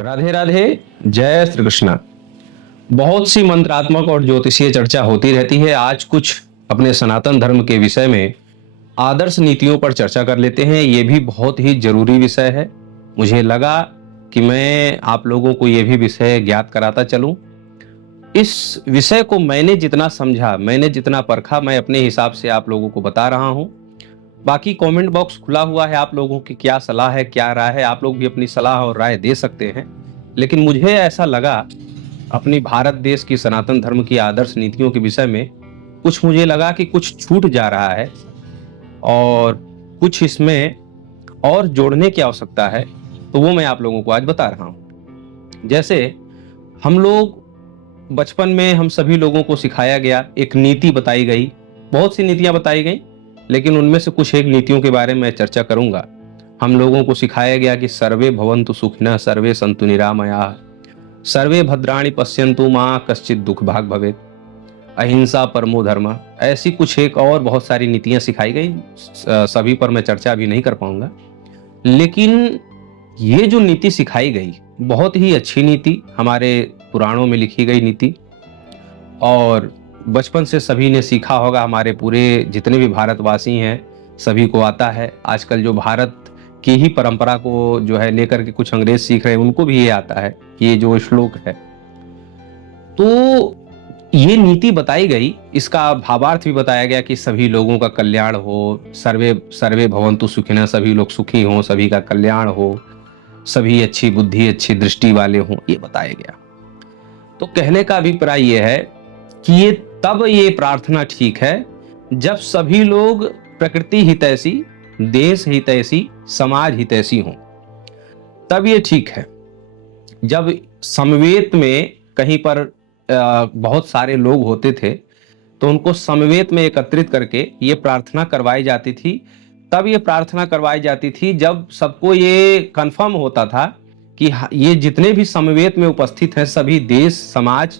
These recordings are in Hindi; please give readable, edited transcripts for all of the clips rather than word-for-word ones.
राधे राधे। जय श्री कृष्णा। बहुत सी मंत्रात्मक और ज्योतिषीय चर्चा होती रहती है। आज कुछ अपने सनातन धर्म के विषय में आदर्श नीतियों पर चर्चा कर लेते हैं। ये भी बहुत ही जरूरी विषय है। मुझे लगा कि मैं आप लोगों को ये भी विषय ज्ञात कराता चलूं। इस विषय को मैंने जितना समझा, मैंने जितना परखा, मैं अपने हिसाब से आप लोगों को बता रहा हूं। बाकी कमेंट बॉक्स खुला हुआ है, आप लोगों की क्या सलाह है, क्या राय है, आप लोग भी अपनी सलाह और राय दे सकते हैं। लेकिन मुझे ऐसा लगा अपनी भारत देश की सनातन धर्म की आदर्श नीतियों के विषय में कुछ मुझे लगा कि कुछ छूट जा रहा है और कुछ इसमें और जोड़ने की आवश्यकता है, तो वो मैं आप लोगों को आज बता रहा हूं। जैसे हम लोग बचपन में हम सभी लोगों को सिखाया गया, एक नीति बताई गई, बहुत सी नीतियां बताई गई, लेकिन उनमें से कुछ एक नीतियों के बारे में मैं चर्चा करूंगा। हम लोगों को सिखाया गया कि सर्वे भवन्तु सुखिनः, सर्वे सन्तु निरामयाः, सर्वे भद्राणि पश्यन्तु माँ कश्चित् दुख भाग भवेत्, अहिंसा परमो धर्म। ऐसी कुछ एक और बहुत सारी नीतियां सिखाई गई। सभी पर मैं चर्चा अभी नहीं कर पाऊंगा, लेकिन ये जो नीति सिखाई गई बहुत ही अच्छी नीति, हमारे पुराणों में लिखी गई नीति, और बचपन से सभी ने सीखा होगा। हमारे पूरे जितने भी भारतवासी हैं सभी को आता है। आजकल जो भारत की ही परंपरा को जो है लेकर के कुछ अंग्रेज सीख रहे हैं, उनको भी ये आता है कि ये जो श्लोक है। तो ये नीति बताई गई, इसका भावार्थ भी बताया गया कि सभी लोगों का कल्याण हो, सर्वे सर्वे भवन्तु सुखिनः, सभी लोग सुखी हों, सभी का कल्याण हो, सभी अच्छी बुद्धि अच्छी दृष्टि वाले हों, ये बताया गया। तो कहने का अभिप्राय ये है कि ये प्रार्थना ठीक है जब सभी लोग प्रकृति हितैषी, देश हितैषी, समाज हितैषी हों, तब ये ठीक है। जब समवेत में कहीं पर बहुत सारे लोग होते थे तो उनको समवेत में एकत्रित करके ये प्रार्थना करवाई जाती थी। तब ये प्रार्थना करवाई जाती थी जब सबको ये कंफर्म होता था कि ये जितने भी समवेत में उपस्थित हैं सभी देश, समाज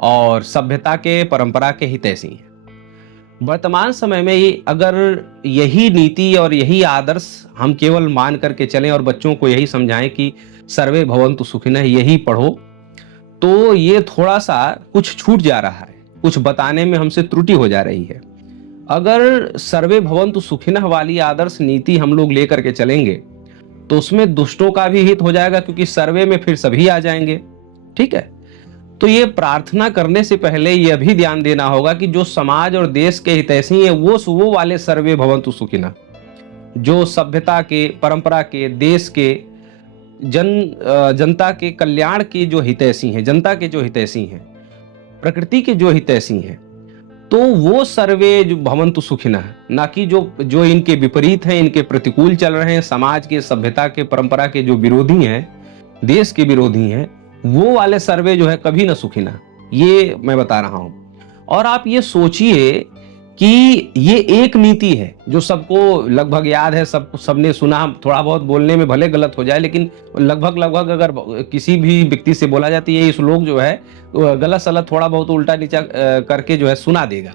और सभ्यता के, परंपरा के हितैषी हैं। वर्तमान समय में अगर यही नीति और यही आदर्श हम केवल मान करके चलें और बच्चों को यही समझाएं कि सर्वे भवन्तु सुखिनः यही पढ़ो, तो ये थोड़ा सा कुछ छूट जा रहा है, कुछ बताने में हमसे त्रुटि हो जा रही है। अगर सर्वे भवन्तु सुखिनः वाली आदर्श नीति हम लोग लेकर के चलेंगे तो उसमें दुष्टों का भी हित हो जाएगा, क्योंकि सर्वे में फिर सभी आ जाएंगे। ठीक है, तो ये प्रार्थना करने से पहले यह भी ध्यान देना होगा कि जो समाज और देश के हितैषी हैं वो वाले सर्वे भवन्तु सुखिनः, जो सभ्यता के, परंपरा के, देश के, जनता के कल्याण के जो हितैषी हैं, जनता के जो हितैषी हैं, प्रकृति के जो हितैषी हैं, तो वो सर्वे जो भवन्तु सुखिनः, ना कि जो इनके विपरीत हैं, इनके प्रतिकूल चल रहे हैं, समाज के, सभ्यता के, परंपरा के जो विरोधी हैं, देश के विरोधी हैं, वो वाले सर्वे जो है कभी ना सुखिनः। ये मैं बता रहा हूं। और आप ये सोचिए कि ये एक नीति है जो सबको लगभग याद है, सबने सुना। थोड़ा बहुत बोलने में भले गलत हो जाए, लेकिन लगभग अगर किसी भी व्यक्ति से बोला जाती है ये श्लोक जो है, गलत सलत थोड़ा बहुत उल्टा नीचा करके जो है सुना देगा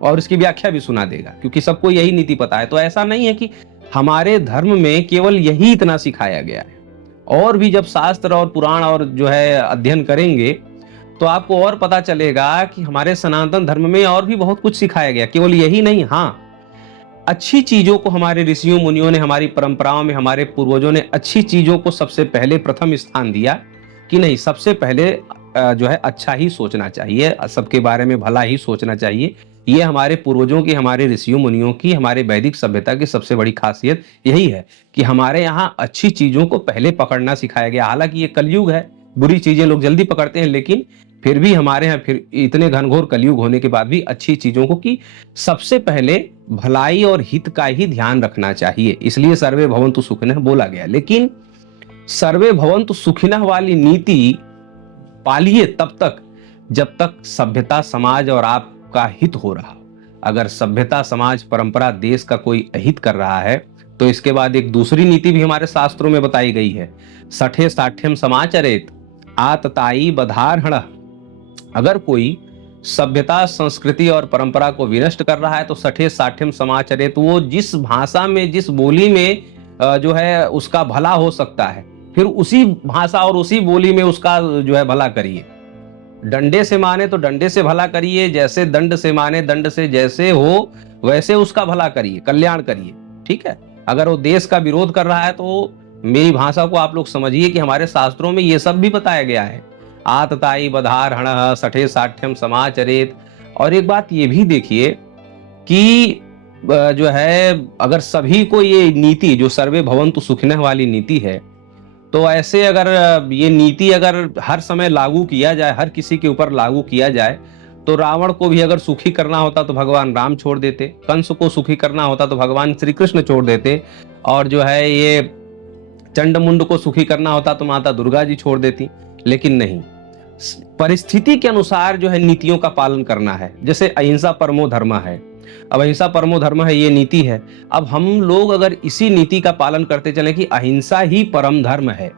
और इसकी व्याख्या भी सुना देगा, क्योंकि सबको यही नीति पता है। तो ऐसा नहीं है कि हमारे धर्म में केवल यही इतना सिखाया गया है, और भी जब शास्त्र और पुराण और जो है अध्ययन करेंगे तो आपको और पता चलेगा कि हमारे सनातन धर्म में और भी बहुत कुछ सिखाया गया, केवल यही नहीं। हाँ, अच्छी चीजों को हमारे ऋषियों मुनियों ने, हमारी परंपराओं में हमारे पूर्वजों ने अच्छी चीजों को सबसे पहले प्रथम स्थान दिया कि नहीं, सबसे पहले जो है अच्छा ही सोचना चाहिए, सबके बारे में भला ही सोचना चाहिए। ये हमारे पूर्वजों की, हमारे ऋषियों मुनियों की, हमारे वैदिक सभ्यता की सबसे बड़ी खासियत यही है कि हमारे यहाँ अच्छी चीजों को पहले पकड़ना सिखाया गया। हालांकि ये कलयुग है, बुरी चीजें लोग जल्दी पकड़ते हैं, लेकिन फिर भी हमारे यहाँ फिर इतने घनघोर कलयुग होने के बाद भी अच्छी चीजों को कि सबसे पहले भलाई और हित का ही ध्यान रखना चाहिए, इसलिए सर्वे भवन्तु सुखिनः बोला गया। लेकिन सर्वे भवन्तु सुखिनः वाली नीति पालिए तब तक जब तक सभ्यता, समाज और आपका हित हो रहा। अगर सभ्यता, समाज, परंपरा, देश का कोई अहित कर रहा है तो इसके बाद एक दूसरी नीति भी हमारे शास्त्रों में बताई गई है, सठे साठ्यम समाचरेत आतताई बधारहण। अगर कोई सभ्यता, संस्कृति और परंपरा को विनष्ट कर रहा है तो सठे साठ्यम समाचरेत, वो जिस भाषा में, जिस बोली में जो है उसका भला हो सकता है फिर उसी भाषा और उसी बोली में उसका जो है भला करिए। डंडे से माने तो डंडे से भला करिए, जैसे दंड से माने दंड से, जैसे हो वैसे उसका भला करिए, कल्याण करिए। ठीक है, अगर वो देश का विरोध कर रहा है तो मेरी भाषा को आप लोग समझिए कि हमारे शास्त्रों में ये सब भी बताया गया है। आतताई बधार हण सठे साठ्यम समाचरेत। और एक बात ये भी देखिए कि जो है अगर सभी को ये नीति जो सर्वे भवन्तु सुखिनः वाली नीति है, तो ऐसे अगर ये नीति अगर हर समय लागू किया जाए, हर किसी के ऊपर लागू किया जाए, तो रावण को भी अगर सुखी करना होता तो भगवान राम छोड़ देते, कंस को सुखी करना होता तो भगवान श्री कृष्ण छोड़ देते, और जो है ये चंडमुंड को सुखी करना होता तो माता दुर्गा जी छोड़ देती। लेकिन नहीं, परिस्थिति के अनुसार जो है नीतियों का पालन करना है। जैसे अहिंसा परमो धर्म है, अब अहिंसा परमो धर्म है, ये नीति है। अब हम लोग अगर इसी नीति का पालन करते चले कि अहिंसा ही परम धर्म है,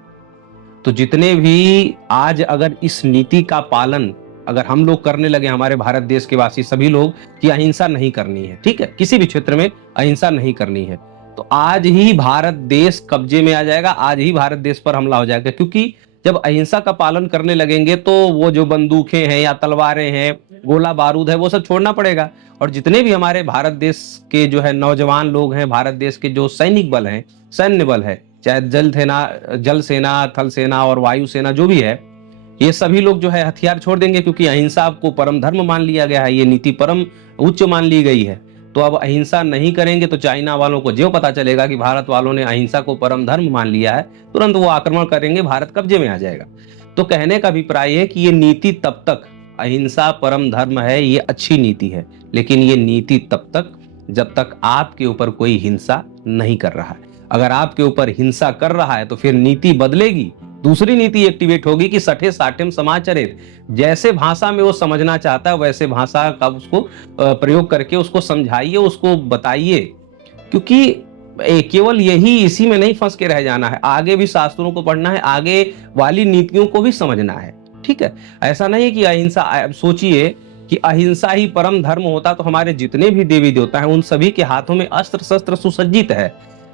तो जितने भी आज अगर इस नीति का पालन अगर हम लोग करने लगे, हमारे भारत देश के वासी सभी लोग, कि अहिंसा नहीं करनी है, ठीक है, किसी भी क्षेत्र में अहिंसा नहीं करनी है, तो आज ही भारत देश कब्जे में आ जाएगा, आज ही भारत देश पर हमला हो जाएगा। क्योंकि जब अहिंसा का पालन करने लगेंगे तो वो जो बंदूकें हैं या तलवारें हैं, गोला बारूद है, वो सब छोड़ना पड़ेगा। और जितने भी हमारे भारत देश के जो है नौजवान लोग हैं, भारत देश के जो सैनिक बल हैं, सैन्य बल है, चाहे जल सेना, थल सेना और वायु सेना जो भी है, ये सभी लोग जो है हथियार छोड़ देंगे, क्योंकि अहिंसा को परम धर्म मान लिया गया है, ये नीति परम उच्च मान ली गई है। तो अब अहिंसा नहीं करेंगे तो चाइना वालों को जो पता चलेगा कि भारत वालों ने अहिंसा को परम धर्म मान लिया है, तुरंत वो आक्रमण करेंगे, भारत कब्जे में आ जाएगा। तो कहने का अभिप्राय है कि ये नीति तब तक, अहिंसा परम धर्म है, ये अच्छी नीति है, लेकिन ये नीति तब तक जब तक आपके ऊपर कोई हिंसा नहीं कर रहा है। अगर आपके ऊपर हिंसा कर रहा है तो फिर नीति बदलेगी, दूसरी नीति एक्टिवेट होगी कि सठे साठ्यम समाचरेत। जैसे भाषा में वो समझना चाहता है वैसे भाषा का उसको प्रयोग करके उसको समझाइए, उसको बताइए। क्योंकि केवल यही इसी में नहीं फंस के रह जाना है, आगे भी शास्त्रों को पढ़ना है, आगे वाली नीतियों को भी समझना है। ठीक है, ऐसा नहीं है कि अहिंसा, सोचिए कि अहिंसा ही परम धर्म होता तो हमारे जितने भी देवी देवता हैं उन सभी के हाथों में अस्त्र शस्त्र सुसज्जित है,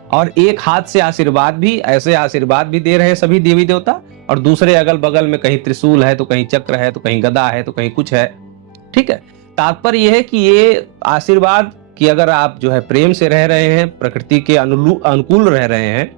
और एक हाथ से आशीर्वाद भी, ऐसे आशीर्वाद भी दे रहे हैं सभी देवी देवता, और दूसरे अगल बगल में कहीं त्रिशूल है तो कहीं चक्र है तो कहीं गदा है तो कहीं कुछ है। ठीक है, तात्पर्य यह है कि ये आशीर्वाद कि अगर आप जो है प्रेम से रह रहे हैं, प्रकृति के अनुकूल रह रहे हैं,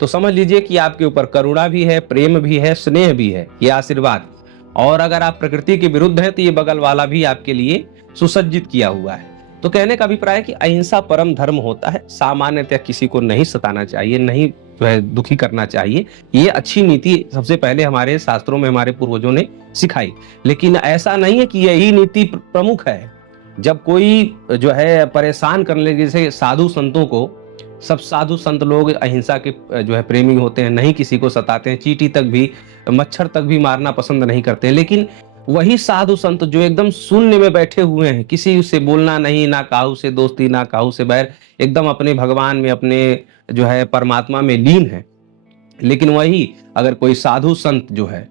तो समझ लीजिए कि आपके ऊपर करुणा भी है, प्रेम भी है, स्नेह भी है, ये आशीर्वाद। और अगर आप प्रकृति के विरुद्ध हैं तो ये बगल वाला भी आपके लिए सुसज्जित किया हुआ है। तो कहने का अभिप्राय है कि अहिंसा परम धर्म होता है, सामान्यतः किसी को नहीं सताना चाहिए, नहीं दुखी करना चाहिए। ये अच्छी नीति सबसे पहले हमारे शास्त्रों में हमारे पूर्वजों ने सिखाई। लेकिन ऐसा नहीं है कि यही नीति प्रमुख है। जब कोई जो है परेशान करने लगे, जैसे साधु संतों को, सब साधु संत लोग अहिंसा के जो है प्रेमी होते हैं, नहीं किसी को सताते हैं, चींटी तक भी, मच्छर तक भी मारना पसंद नहीं करते। लेकिन वही साधु संत जो एकदम शून्य में बैठे हुए हैं, किसी से बोलना नहीं, ना काहू से दोस्ती ना काहू से बैर, एकदम अपने भगवान में, अपने जो है परमात्मा में लीन है। लेकिन वही अगर कोई साधु संत जो है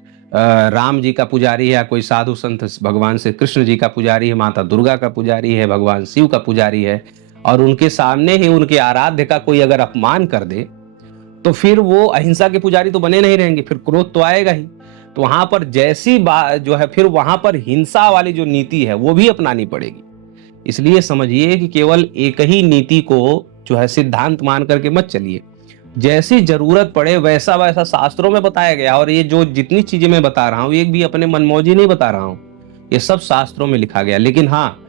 राम जी का पुजारी है, या कोई साधु संत भगवान से कृष्ण जी का पुजारी है, माता दुर्गा का पुजारी है, भगवान शिव का पुजारी है, और उनके सामने ही उनके आराध्य का कोई अगर अपमान कर दे, तो फिर वो अहिंसा के पुजारी तो बने नहीं रहेंगे, फिर क्रोध तो आएगा ही। तो वहां पर जैसी बात जो है, फिर वहां पर हिंसा वाली जो नीति है वो भी अपनानी पड़ेगी। इसलिए समझिए कि केवल एक ही नीति को जो है सिद्धांत मान करके मत चलिए, जैसी जरूरत पड़े वैसा वैसा शास्त्रों में बताया गया। और ये जो जितनी चीजें मैं बता रहा हूं, एक भी अपने मनमौजी नहीं बता रहा हूं, ये सब शास्त्रों में लिखा गया। लेकिन हाँ,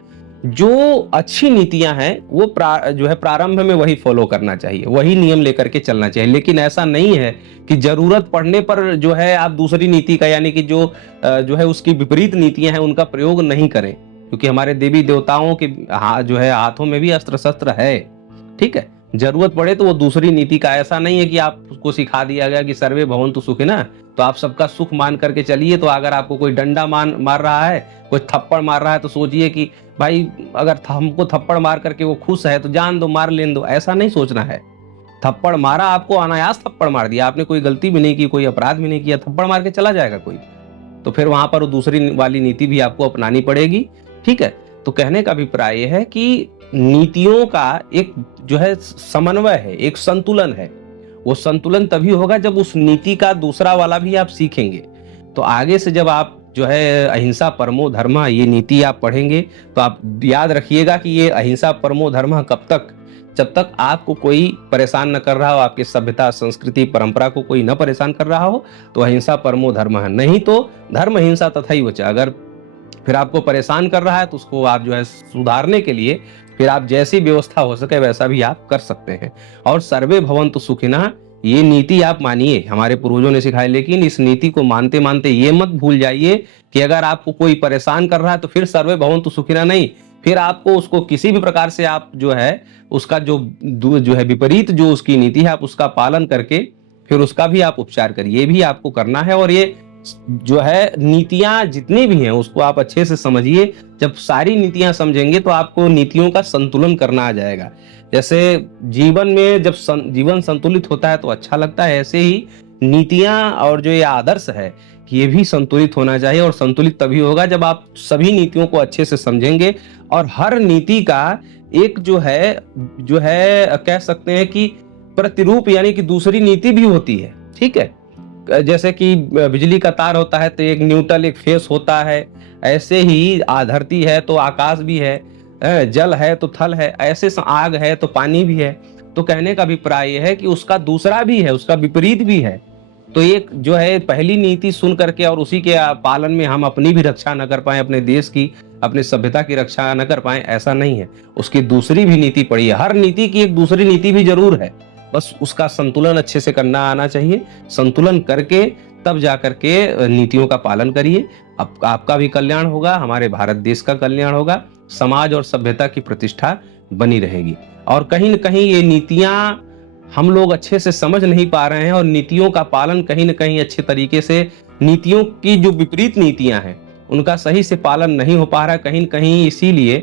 जो अच्छी नीतियां हैं वो जो है प्रारंभ में वही फॉलो करना चाहिए, वही नियम लेकर के चलना चाहिए। लेकिन ऐसा नहीं है कि जरूरत पड़ने पर जो है आप दूसरी नीति का, यानी कि जो है उसकी विपरीत नीतियां हैं उनका प्रयोग नहीं करें, क्योंकि हमारे देवी देवताओं के जो है हाथों में भी अस्त्र शस्त्र है। ठीक है, जरूरत पड़े तो वो दूसरी नीति का, ऐसा नहीं है कि आपको सिखा दिया गया कि सर्वे भवन्तु सुखिनः, तो आप सबका सुख मान करके चलिए। तो अगर आपको कोई डंडा मार रहा है, कोई थप्पड़ मार रहा है, तो सोचिए कि भाई अगर हमको थप्पड़ मार करके वो खुश है तो जान दो, मार लेने दो, ऐसा नहीं सोचना है। थप्पड़ मारा, आपको अनायास थप्पड़ मार दिया, आपने कोई गलती भी नहीं की, कोई अपराध भी नहीं किया, थप्पड़ मार के चला जाएगा कोई, तो फिर वहां पर दूसरी वाली नीति भी आपको अपनानी पड़ेगी। ठीक है, तो कहने का अभिप्राय है कि नीतियों का एक जो है समन्वय है, एक संतुलन है, वो संतुलन तभी होगा जब उस नीति का दूसरा वाला भी आप सीखेंगे। तो आगे से जब आप जो है अहिंसा परमो धर्मः ये नीति आप पढ़ेंगे तो आप याद रखिएगा कि ये अहिंसा परमो धर्मः कब तक, जब तक आपको कोई परेशान न कर रहा हो, आपकी सभ्यता संस्कृति परंपरा को कोई न परेशान कर रहा हो, तो अहिंसा परमो धर्मः। नहीं तो धर्म हिंसा तथैव च। अगर फिर आपको परेशान कर रहा है तो उसको आप जो है सुधारने के लिए फिर आप जैसी व्यवस्था हो सके वैसा भी आप कर सकते हैं। और सर्वे भवन्तु सुखिनः ये नीति आप मानिए, हमारे पूर्वजों ने सिखाया, लेकिन इस नीति को मानते मानते ये मत भूल जाइए कि अगर आपको कोई परेशान कर रहा है तो फिर सर्वे भवन्तु सुखिनः नहीं, फिर आपको उसको किसी भी प्रकार से आप जो है उसका जो है विपरीत जो उसकी नीति है आप उसका पालन करके फिर उसका भी आप उपचार करिए, ये भी आपको करना है। और ये जो है नीतियां जितनी भी हैं उसको आप अच्छे से समझिए। जब सारी नीतियां समझेंगे तो आपको नीतियों का संतुलन करना आ जाएगा। जैसे जीवन में जब जीवन संतुलित होता है तो अच्छा लगता है, ऐसे ही नीतियां और जो ये आदर्श है ये भी संतुलित होना चाहिए। और संतुलित तभी होगा जब आप सभी नीतियों को अच्छे से समझेंगे। और हर नीति का एक जो है कह सकते हैं कि प्रतिरूप यानी कि दूसरी नीति भी होती है, ठीक है। जैसे कि बिजली का तार होता है तो एक न्यूट्रल एक फेस होता है, ऐसे ही धरती है तो आकाश भी है, जल है तो थल है, ऐसे आग है तो पानी भी है। तो कहने का अभिप्राय यह है कि उसका दूसरा भी है, उसका विपरीत भी है। तो एक जो है पहली नीति सुन करके और उसी के पालन में हम अपनी भी रक्षा न कर पाए, अपने देश की अपने सभ्यता की रक्षा न कर पाए, ऐसा नहीं है। उसकी दूसरी भी नीति पड़ी है। हर नीति की एक दूसरी नीति भी जरूर है, बस उसका संतुलन अच्छे से करना आना चाहिए। संतुलन करके तब जाकर के नीतियों का पालन करिए। आपका भी कल्याण होगा, हमारे भारत देश का कल्याण होगा, समाज और सभ्यता की प्रतिष्ठा बनी रहेगी। और कहीं न कहीं ये नीतियां हम लोग अच्छे से समझ नहीं पा रहे हैं और नीतियों का पालन कहीं न कहीं अच्छे तरीके से, नीतियों की जो विपरीत नीतियां हैं उनका सही से पालन नहीं हो पा रहा है कहीं न कहीं। इसीलिए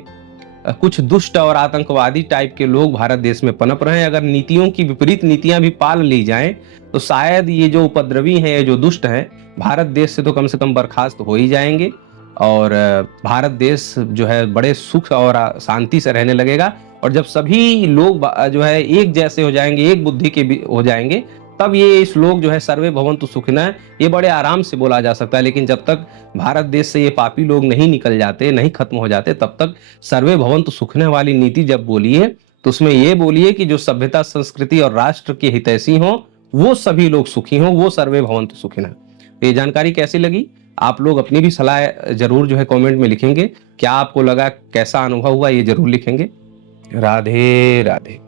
कुछ दुष्ट और आतंकवादी टाइप के लोग भारत देश में पनप रहे हैं। अगर नीतियों की विपरीत नीतियां भी पाल ली जाएं तो शायद ये जो उपद्रवी हैं, ये जो दुष्ट हैं, भारत देश से कम बर्खास्त हो ही जाएंगे। और भारत देश जो है बड़े सुख और शांति से रहने लगेगा। और जब सभी लोग जो है एक जैसे हो जाएंगे, एक बुद्धि के भी हो जाएंगे, तब ये श्लोक जो है सर्वे भवन्तु सुखिनः ये बड़े आराम से बोला जा सकता है। लेकिन जब तक भारत देश से ये पापी लोग नहीं निकल जाते, नहीं खत्म हो जाते, तब तक सर्वे भवन्तु सुखिनः वाली नीति जब बोलिए तो उसमें ये बोलिए कि जो सभ्यता संस्कृति और राष्ट्र के हितैषी हों वो सभी लोग सुखी हों, वो सर्वे भवन्तु सुखिनः। ये जानकारी कैसी लगी? आप लोग अपनी भी सलाह जरूर जो है कमेंट में लिखेंगे। क्या आपको लगा, कैसा अनुभव हुआ, ये जरूर लिखेंगे। राधे राधे।